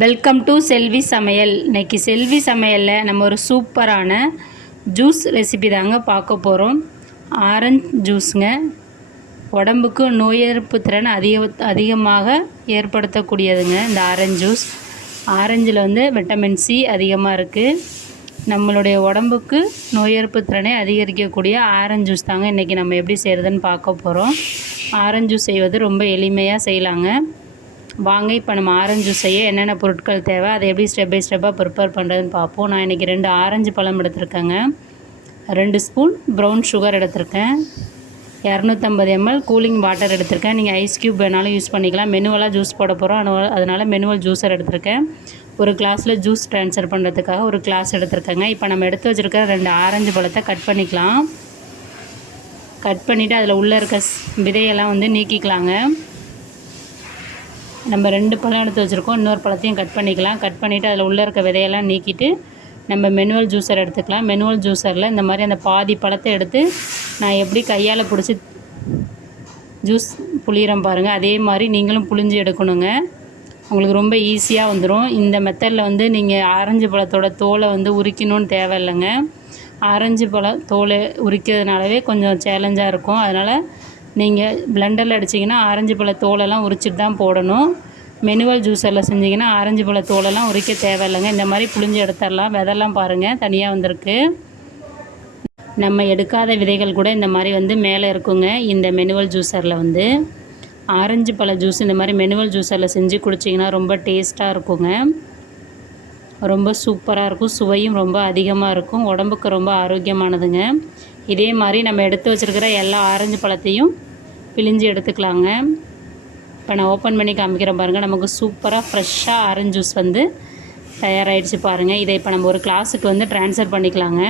Welcome to செல்வி சமையல் இன்னைக்கு செல்வி சமையலில் நம்ம ஒரு சூப்பரான ஜூஸ் ரெசிபி தாங்க பார்க்க போகிறோம் ஆரஞ்ச் ஜூஸுங்க உடம்புக்கு நோய் எதிர்ப்பு திறன் அதிக அதிகமாக ஏற்படுத்தக்கூடியதுங்க இந்த ஆரஞ்சு ஜூஸ் ஆரஞ்சில் வந்து விட்டமின் சி அதிகமாக இருக்குது நம்மளுடைய உடம்புக்கு நோய் எதிர்ப்பு திறனை அதிகரிக்கக்கூடிய ஆரஞ்சு ஜூஸ் தாங்க இன்றைக்கி நம்ம எப்படி செய்கிறதுன்னு பார்க்க போகிறோம் ஆரஞ்சு ஜூஸ் செய்வது ரொம்ப எளிமையாக செய்யலாங்க. வாங்க இப்போ நம்ம ஆரஞ்சு செய்ய என்னென்ன பொருட்கள் தேவை அதை எப்படி ஸ்டெப் பை ஸ்டெப்பாக ப்ரிப்பேர் பண்ணுறதுன்னு பார்ப்போம். நான் இன்றைக்கி ரெண்டு ஆரஞ்சு பழம் எடுத்திருக்கேங்க. ரெண்டு ஸ்பூன் ப்ரௌன் சுகர் எடுத்திருக்கேன். இரநூத்தம்பது எம்எல் கூலிங் வாட்டர் எடுத்திருக்கேன். நீங்கள் ஐஸ் க்யூப் வேணாலும் யூஸ் பண்ணிக்கலாம். மெனுவலாக ஜூஸ் போட போகிறோம் அதனால் மெனுவல் ஜூஸர் எடுத்திருக்கேன். ஒரு கிளாஸில் ஜூஸ் ட்ரான்ஸ்ஃபர் பண்ணுறதுக்காக ஒரு கிளாஸ் எடுத்திருக்கேங்க. இப்போ நம்ம எடுத்து வச்சுருக்க ரெண்டு ஆரஞ்சு பழத்தை கட் பண்ணிக்கலாம். கட் பண்ணிவிட்டு அதில் உள்ளே இருக்க ஸ்- விதையெல்லாம் வந்து நீக்கிக்கலாங்க. நம்ம ரெண்டு பழம் எடுத்து வச்சுருக்கோம். இன்னொரு பழத்தையும் கட் பண்ணிக்கலாம். கட் பண்ணிவிட்டு அதில் உள்ளே இருக்க விதையெல்லாம் நீக்கிட்டு நம்ம மெனுவல் ஜூஸர் எடுத்துக்கலாம். மெனுவல் ஜூஸரில் இந்த மாதிரி அந்த பாதி பழத்தை எடுத்து நான் எப்படி கையால் பிடிச்சி ஜூஸ் புளியிறேன் பாருங்கள் அதே மாதிரி நீங்களும் புளிஞ்சு எடுக்கணுங்க. உங்களுக்கு ரொம்ப ஈஸியாக வந்துடும் இந்த மெத்தடில் வந்து நீங்கள் ஆரஞ்சு பழத்தோட தோலை வந்து உரிக்கணும்னு தேவையில்லைங்க. ஆரஞ்சு பழம் தோலை உரிக்கிறதுனாலவே கொஞ்சம் சேலஞ்சாக இருக்கும். அதனால் நீங்கள் பிளெண்டரில் அடிச்சிங்கன்னா ஆரஞ்சு பழ தோலெல்லாம் உரிச்சிட்டு தான் போடணும். மெனுவல் ஜூஸரில் செஞ்சிங்கன்னா ஆரஞ்சு பழ தோலெல்லாம் உரிக்க தேவையில்லைங்க. இந்த மாதிரி புளிஞ்சு எடுத்துடலாம். விதெல்லாம் பாருங்கள் தனியாக வந்திருக்கு. நம்ம எடுக்காத விதைகள் கூட இந்த மாதிரி வந்து மேலே இருக்குங்க. இந்த மெனுவல் ஜூஸரில் வந்து. ஆரஞ்சு பழ ஜூஸ் இந்த மாதிரி மெனுவல் ஜூஸரில் செஞ்சு குடிச்சிங்கன்னா ரொம்ப டேஸ்ட்டாக இருக்குங்க. ரொம்ப சூப்பராக இருக்கும். சுவையும் ரொம்ப அதிகமாக இருக்கும். உடம்புக்கு ரொம்ப ஆரோக்கியமானதுங்க. இதே மாதிரி நம்ம எடுத்து வச்சுருக்கிற எல்லா ஆரஞ்சு பழத்தையும் பிழிஞ்சு எடுத்துக்கலாங்க. இப்போ நான் ஓப்பன் பண்ணி காமிக்கிறேன் பாருங்கள் நமக்கு சூப்பராக ஃப்ரெஷ்ஷாக ஆரஞ்சு ஜூஸ் வந்து தயாராகிடுச்சு பாருங்கள் இதை இப்போ நம்ம ஒரு கிளாஸுக்கு வந்து ட்ரான்ஸ்ஃபர் பண்ணிக்கலாங்க.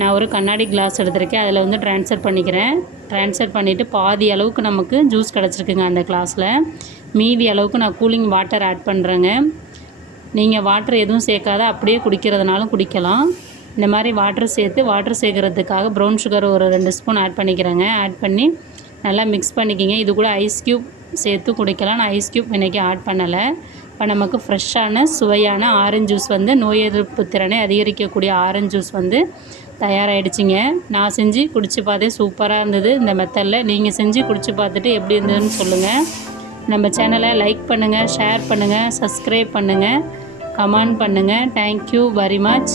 நான் ஒரு கண்ணாடி கிளாஸ் எடுத்திருக்கேன். அதில் வந்து ட்ரான்ஸ்ஃபர் பண்ணிக்கிறேன். ட்ரான்ஸ்ஃபர் பண்ணிவிட்டு பாதி அளவுக்கு நமக்கு ஜூஸ் கிடச்சிருக்குங்க அந்த கிளாஸில் மீதி அளவுக்கு நான் கூலிங் வாட்டர் ஆட் பண்ணுறேங்க நீங்கள் வாட்டர் எதுவும் சேர்க்காத அப்படியே குடிக்கிறதுனாலும் குடிக்கலாம். இந்த மாதிரி வாட்டர் சேர்த்து வாட்டர் சேர்க்கறதுக்காக ப்ரௌன் சுகர் ஒரு ரெண்டு ஸ்பூன் ஆட் பண்ணிக்கிறேங்க. ஆட் பண்ணி நல்லா மிக்ஸ் பண்ணிக்கிங்க. இது கூட ஐஸ் க்யூப் சேர்த்து குடிக்கலாம். நான் ஐஸ் க்யூப் இன்றைக்கி ஆட் பண்ணலை. இப்போ நமக்கு ஃப்ரெஷ்ஷான சுவையான ஆரஞ்சு ஜூஸ் வந்து நோய் எதிர்ப்பு திறனை அதிகரிக்கக்கூடிய ஆரஞ்சு ஜூஸ் வந்து தயாராகிடுச்சிங்க நான் செஞ்சு குடிச்சு பார்த்தேன் சூப்பராக இருந்தது. இந்த மெத்தடில் நீங்கள் செஞ்சு குடிச்சு பார்த்துட்டு எப்படி இருந்ததுன்னு சொல்லுங்கள் நம்ம சேனலை லைக் பண்ணுங்கள் ஷேர் பண்ணுங்கள் சப்ஸ்கிரைப் பண்ணுங்கள் கமெண்ட் பண்ணுங்கள் தேங்க்யூ வெரி மச்